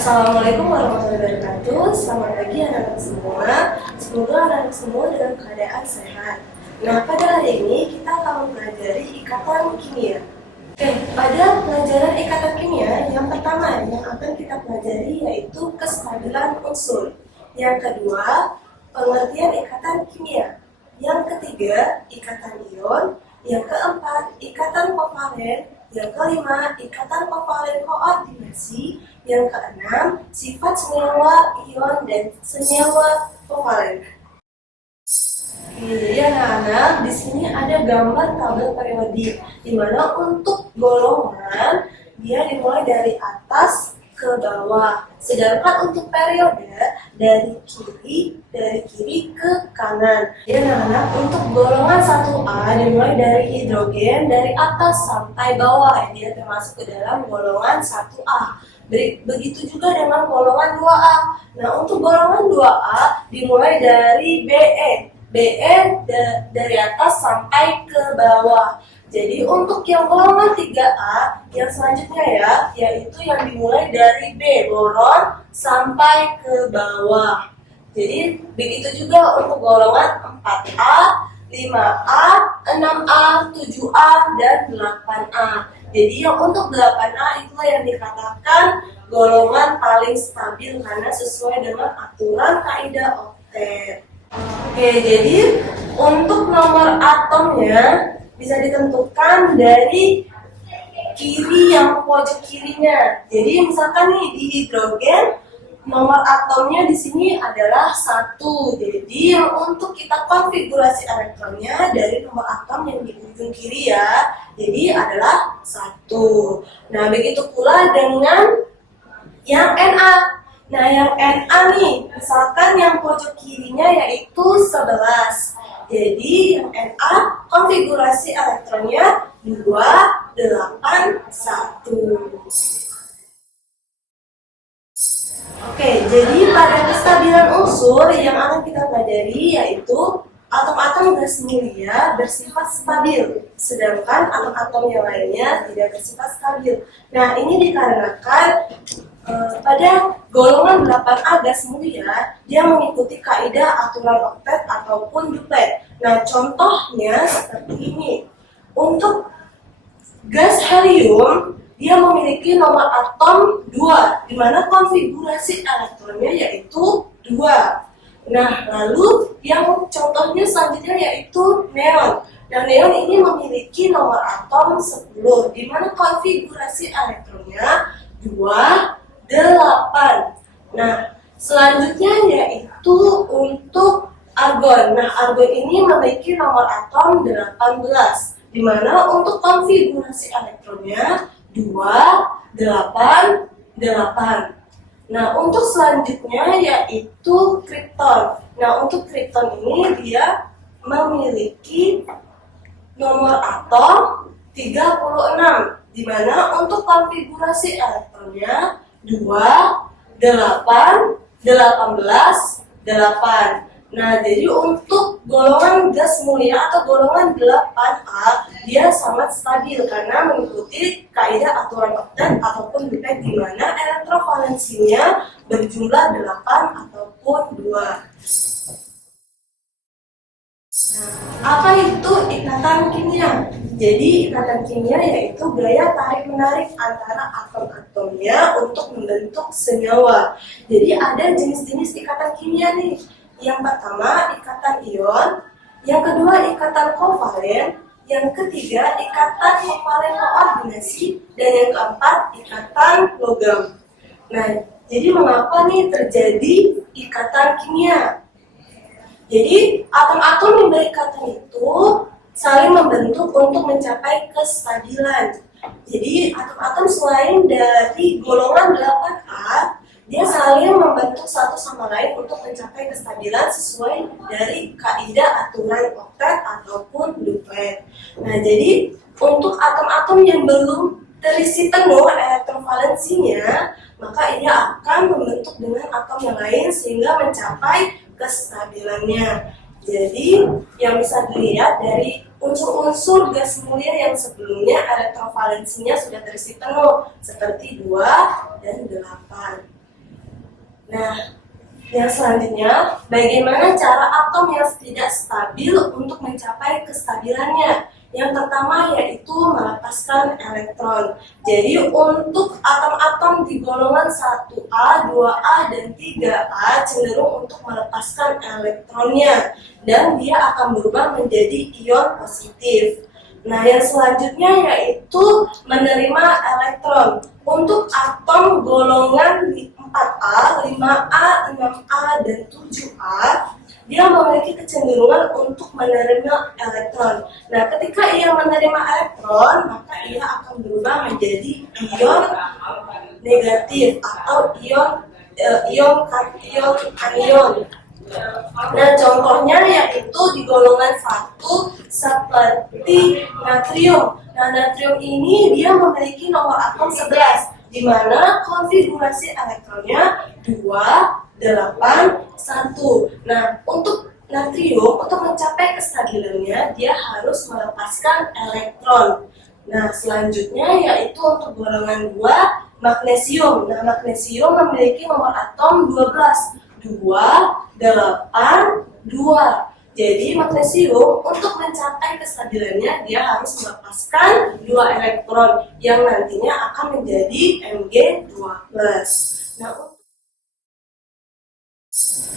Assalamualaikum warahmatullahi wabarakatuh. Selamat pagi anak-anak semua. Semoga anak-anak semua dalam keadaan sehat. Nah, pada hari ini kita akan mempelajari ikatan kimia. Pada pelajaran ikatan kimia, yang pertama yang akan kita pelajari yaitu kestabilan unsur. Yang kedua, pengertian ikatan kimia. Yang ketiga, ikatan ion. Yang keempat, ikatan kovalen. Yang kelima, ikatan kovalen koordinasi. Yang keenam, sifat senyawa ion dan senyawa kovalen. Jadi anak-anak, di sini ada gambar tabel periodik, di mana untuk golongan dia dimulai dari atas ke bawah, sedangkan untuk periode dari kiri ke kanan. Jadi anak-anak, untuk golongan 1A dimulai dari hidrogen dari atas sampai bawah, dia termasuk ke dalam golongan 1A. Begitu juga dengan golongan 2A. Nah, untuk golongan 2A dimulai dari dari atas sampai ke bawah. Jadi untuk yang golongan 3A yang selanjutnya yaitu yang dimulai dari B, boron, sampai ke bawah. Jadi begitu juga untuk golongan 4A, 5A, 6A, 7A, dan 8A. Jadi yang untuk 8A itulah yang dikatakan golongan paling stabil karena sesuai dengan aturan kaidah oktet. Jadi untuk nomor atomnya bisa ditentukan dari kiri yang pojok kirinya. Jadi misalkan nih di hidrogen nomor atomnya di sini adalah 1. Jadi untuk kita konfigurasi elektronnya dari nomor atom yang di ujung kiri jadi adalah 1. Nah, begitu pula dengan yang Na. Nah, yang Na nih, misalkan yang pojok kirinya yaitu 11. Jadi yang Na konfigurasi elektronnya 281. Jadi pada kestabilan unsur yang akan kita pelajari yaitu atom-atom gas mulia bersifat stabil, sedangkan atom-atom yang lainnya tidak bersifat stabil. Nah, ini dikarenakan pada golongan 8A gas mulia, dia mengikuti kaidah aturan oktet ataupun duplet. Nah, contohnya seperti ini. Untuk gas helium, dia memiliki nomor atom 2, di mana konfigurasi elektronnya yaitu 2. Nah, lalu yang contohnya selanjutnya yaitu neon. Nah, neon ini memiliki nomor atom 10, di mana konfigurasi elektronnya 2, 8. Nah, selanjutnya yaitu untuk argon. Nah, argon ini memiliki nomor atom 18, di mana untuk konfigurasi elektronnya 2, 8, 8. Nah, untuk selanjutnya yaitu kripton. Nah, untuk kripton ini dia memiliki nomor atom 36, di mana untuk konfigurasi elektronnya 2, 8, 18, 8. Nah, jadi untuk golongan gas mulia atau golongan 8A, dia sangat stabil karena mengikuti kaidah aturan oktet ataupun duplet, di mana elektrovalensinya berjumlah 8 ataupun 2. Nah, apa itu ikatan kimia? Jadi ikatan kimia yaitu gaya tarik-menarik antara atom-atomnya untuk membentuk senyawa. Jadi ada jenis-jenis ikatan kimia nih. Yang pertama ikatan ion, yang kedua ikatan kovalen, yang ketiga ikatan kovalen koordinasi, dan yang keempat ikatan logam. Nah, jadi mengapa nih terjadi ikatan kimia? Jadi atom-atom yang berikatan itu saling membentuk untuk mencapai kestabilan. Jadi atom-atom selain dari golongan 8A, dia saling membentuk satu sama lain untuk mencapai kestabilan sesuai dari kaidah aturan oktet ataupun duplet. Nah, jadi untuk atom-atom yang belum terisi penuh elektrovalensinya, maka ia akan membentuk dengan atom yang lain sehingga mencapai kestabilannya. Jadi yang bisa dilihat dari unsur-unsur gas mulia yang sebelumnya elektrovalensinya sudah terisi penuh seperti 2 dan 8. Nah, yang selanjutnya, bagaimana cara atom yang tidak stabil untuk mencapai kestabilannya? Yang pertama yaitu melepaskan elektron. Jadi untuk atom-atom di golongan 1A, 2A, dan 3A cenderung untuk melepaskan elektronnya dan dia akan berubah menjadi ion positif. Nah, yang selanjutnya yaitu menerima elektron. Untuk atom golongan 4A, 5A, 6A, dan 7A, dia memiliki kecenderungan untuk menerima elektron. Nah, ketika ia menerima elektron, maka ia akan berubah menjadi ion negatif atau anion. Nah, contohnya yaitu di golongan 1 seperti natrium. Nah, natrium ini dia memiliki nomor atom 11, di mana konfigurasi elektronnya 2, 8, 1. Nah, untuk natrium, untuk mencapai kestabilannya, dia harus melepaskan elektron. Nah, selanjutnya yaitu untuk golongan 2, magnesium. Nah, magnesium memiliki nomor atom 12, 2, 8, 2. Jadi magnesium untuk mencapai kestabilannya dia harus melepaskan 2 elektron yang nantinya akan menjadi Mg2+. Nah,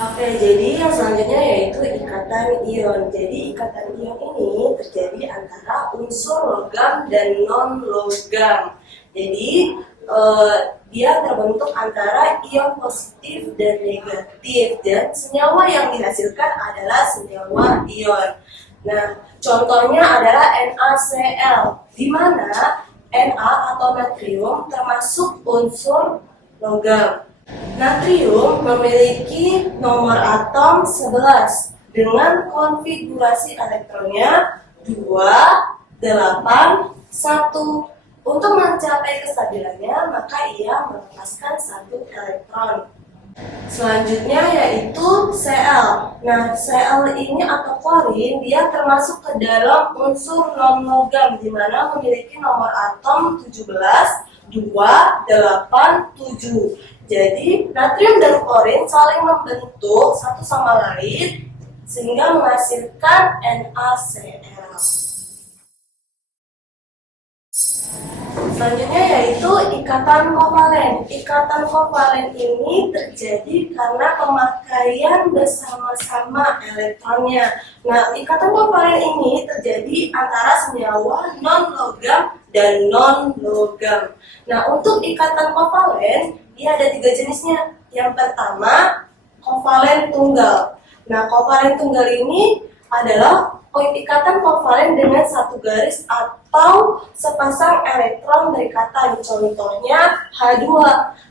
oke, jadi yang selanjutnya yaitu ikatan ion. Jadi ikatan ion ini terjadi antara unsur logam dan non-logam. Jadi dia terbentuk antara ion positif dan negatif, dan senyawa yang dihasilkan adalah senyawa ion. Nah, contohnya adalah NaCl, di mana Na atau natrium termasuk unsur logam. Natrium memiliki nomor atom 11 dengan konfigurasi elektronnya 2, 8, 1. Untuk mencapai kestabilannya, maka ia melepaskan 1 elektron. Selanjutnya yaitu Cl. Nah, Cl ini atau klorin, dia termasuk ke dalam unsur non-logam, di mana memiliki nomor atom 17, 2, 8, 7. Jadi, natrium dan klorin saling membentuk satu sama lain, sehingga menghasilkan NaCl. Selanjutnya yaitu ikatan kovalen. Ikatan kovalen ini terjadi karena pemakaian bersama-sama elektronnya. Nah, ikatan kovalen ini terjadi antara senyawa non-logam dan non-logam. Nah, untuk ikatan kovalen, dia ada 3 jenisnya. Yang pertama, kovalen tunggal. Nah, kovalen tunggal ini adalah ikatan kovalen dengan satu garis atau sepasang elektron berikatan, contohnya H2.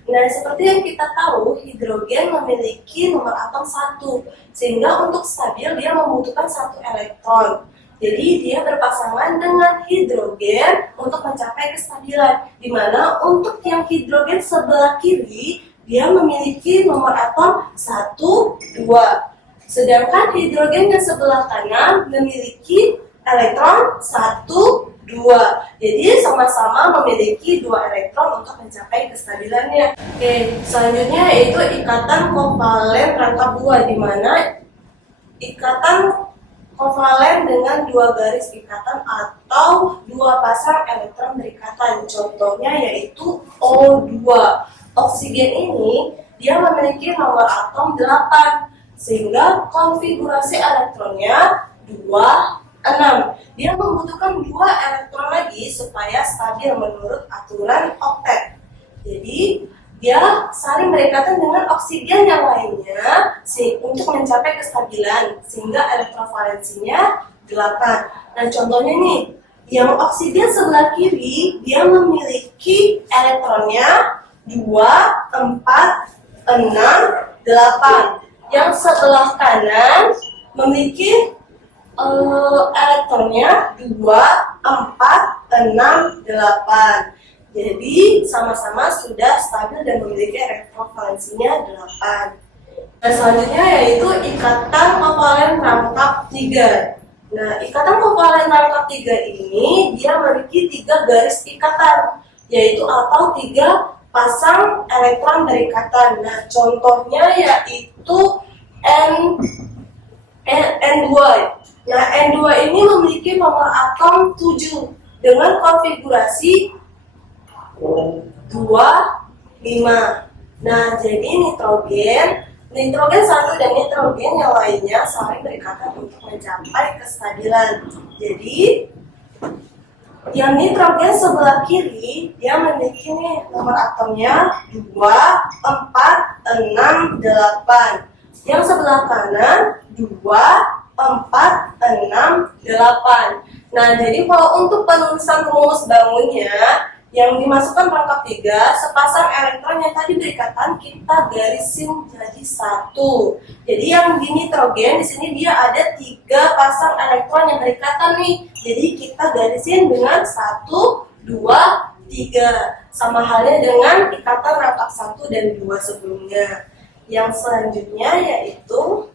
Nah, seperti yang kita tahu, hidrogen memiliki nomor atom 1, sehingga untuk stabil dia membutuhkan 1 elektron. Jadi dia berpasangan dengan hidrogen untuk mencapai kestabilan, di mana untuk yang hidrogen sebelah kiri dia memiliki nomor atom 1, 2. Sedangkan hidrogen yang sebelah kanan memiliki elektron 1, 2. Jadi sama-sama memiliki 2 elektron untuk mencapai kestabilannya. Oke, selanjutnya yaitu ikatan kovalen rangkap 2, di mana ikatan kovalen dengan 2 garis ikatan atau 2 pasang elektron berikatan. Contohnya yaitu O2. Oksigen ini dia memiliki nomor atom 8. Sehingga konfigurasi elektronnya 2, 6. Dia membutuhkan 2 elektron lagi supaya stabil menurut aturan oktet. Jadi dia saling berikatan dengan oksigen yang lainnya untuk mencapai kestabilan, sehingga elektrovalensinya 8. Nah, contohnya nih, yang oksigen sebelah kiri dia memiliki elektronnya 2, 4, 6, 8. Yang sebelah kanan memiliki elektronnya 2, 4, 6, 8. Jadi sama-sama sudah stabil dan memiliki elektrovalensinya 8. Nah, selanjutnya yaitu ikatan kovalen rangkap 3. Nah, ikatan kovalen rangkap 3 ini dia memiliki 3 garis ikatan, yaitu atau 3 pasang elektron berikatan. Nah, contohnya yaitu N N2. Nah, N2 ini memiliki nomor atom 7 dengan konfigurasi 2, 5. Nah, jadi nitrogen satu dan nitrogen yang lainnya saling berikatan untuk mencapai kestabilan. Jadi, yang nitrogen sebelah kiri dia memiliki nih nomor atomnya 2, 4, 6, 8. Yang sebelah kanan 2, 4, 6, 8. Nah, jadi kalau untuk penulisan rumus bangunnya yang dimasukkan perangkap 3, sepasang elektron yang tadi berikatan kita garisin jadi 1. Jadi yang di nitrogen di sini dia ada 3 pasang elektron yang berikatan nih. Jadi kita garisin dengan 1, 2, 3. Sama halnya dengan ikatan rangkap 1 dan 2 sebelumnya. Yang selanjutnya yaitu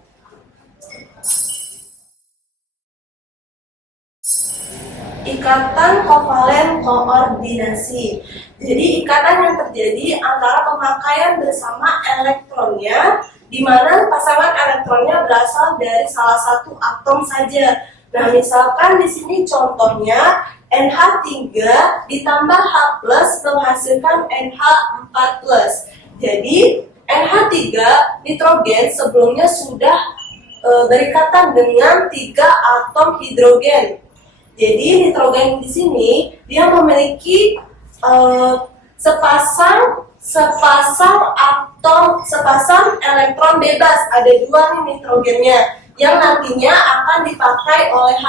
ikatan kovalen koordinasi. Jadi ikatan yang terjadi antara pemakaian bersama elektronnya, di mana pasangan elektronnya berasal dari salah satu atom saja. Nah, misalkan di sini contohnya NH3 ditambah H+ menghasilkan NH4+. Jadi NH3 nitrogen sebelumnya sudah berikatan dengan 3 atom hidrogen. Jadi nitrogen di sini dia memiliki sepasang elektron bebas. Ada 2 nih nitrogennya yang nantinya akan dipakai oleh H+.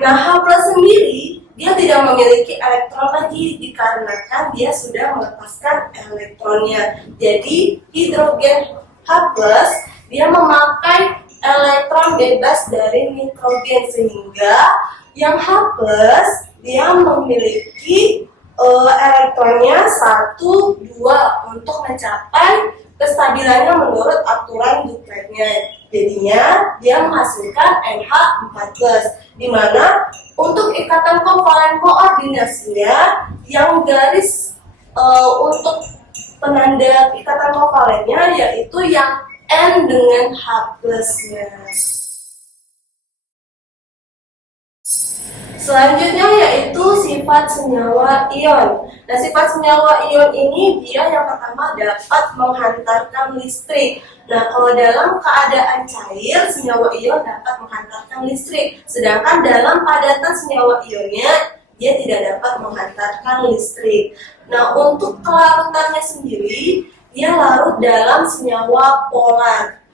Nah, H+ sendiri dia tidak memiliki elektron lagi dikarenakan dia sudah melepaskan elektronnya. Jadi hidrogen H+ dia memakai elektron bebas dari nitrogen sehingga yang H+ dia memiliki elektronnya 1, 2 untuk mencapai kestabilannya menurut aturan Dupletnya. Jadinya dia menghasilkan NH4+, di mana untuk ikatan kovalen koordinasinya yang garis untuk penanda ikatan kovalennya yaitu yang N dengan H+-nya. Selanjutnya yaitu sifat senyawa ion. Nah, sifat senyawa ion ini dia yang pertama dapat menghantarkan listrik. Nah, kalau dalam keadaan cair, senyawa ion dapat menghantarkan listrik. Sedangkan dalam padatan senyawa ionnya, dia tidak dapat menghantarkan listrik. Nah, untuk kelarutannya sendiri, dia larut dalam senyawa polar.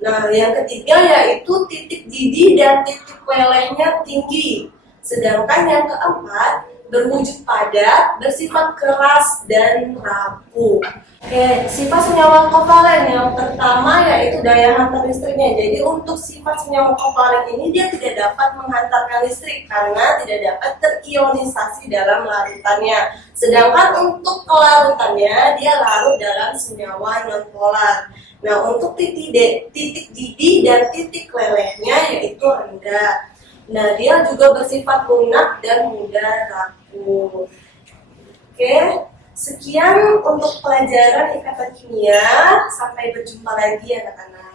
Nah, yang ketiga yaitu titik didih dan titik lelehnya tinggi. Sedangkan yang keempat berwujud padat, bersifat keras dan rapuh. Oke, sifat senyawa kovalen yang pertama yaitu daya hantar listriknya. Jadi untuk sifat senyawa kovalen ini dia tidak dapat menghantarkan listrik karena tidak dapat terionisasi dalam larutannya. Sedangkan untuk kelarutannya dia larut dalam senyawa nonpolar. Nah, untuk titik didih dan titik lelehnya yaitu rendah. Nah, dia juga bersifat lunak dan mudah rapuh. Oke, sekian untuk pelajaran ikatan kimia. Sampai berjumpa lagi ya anak-anak.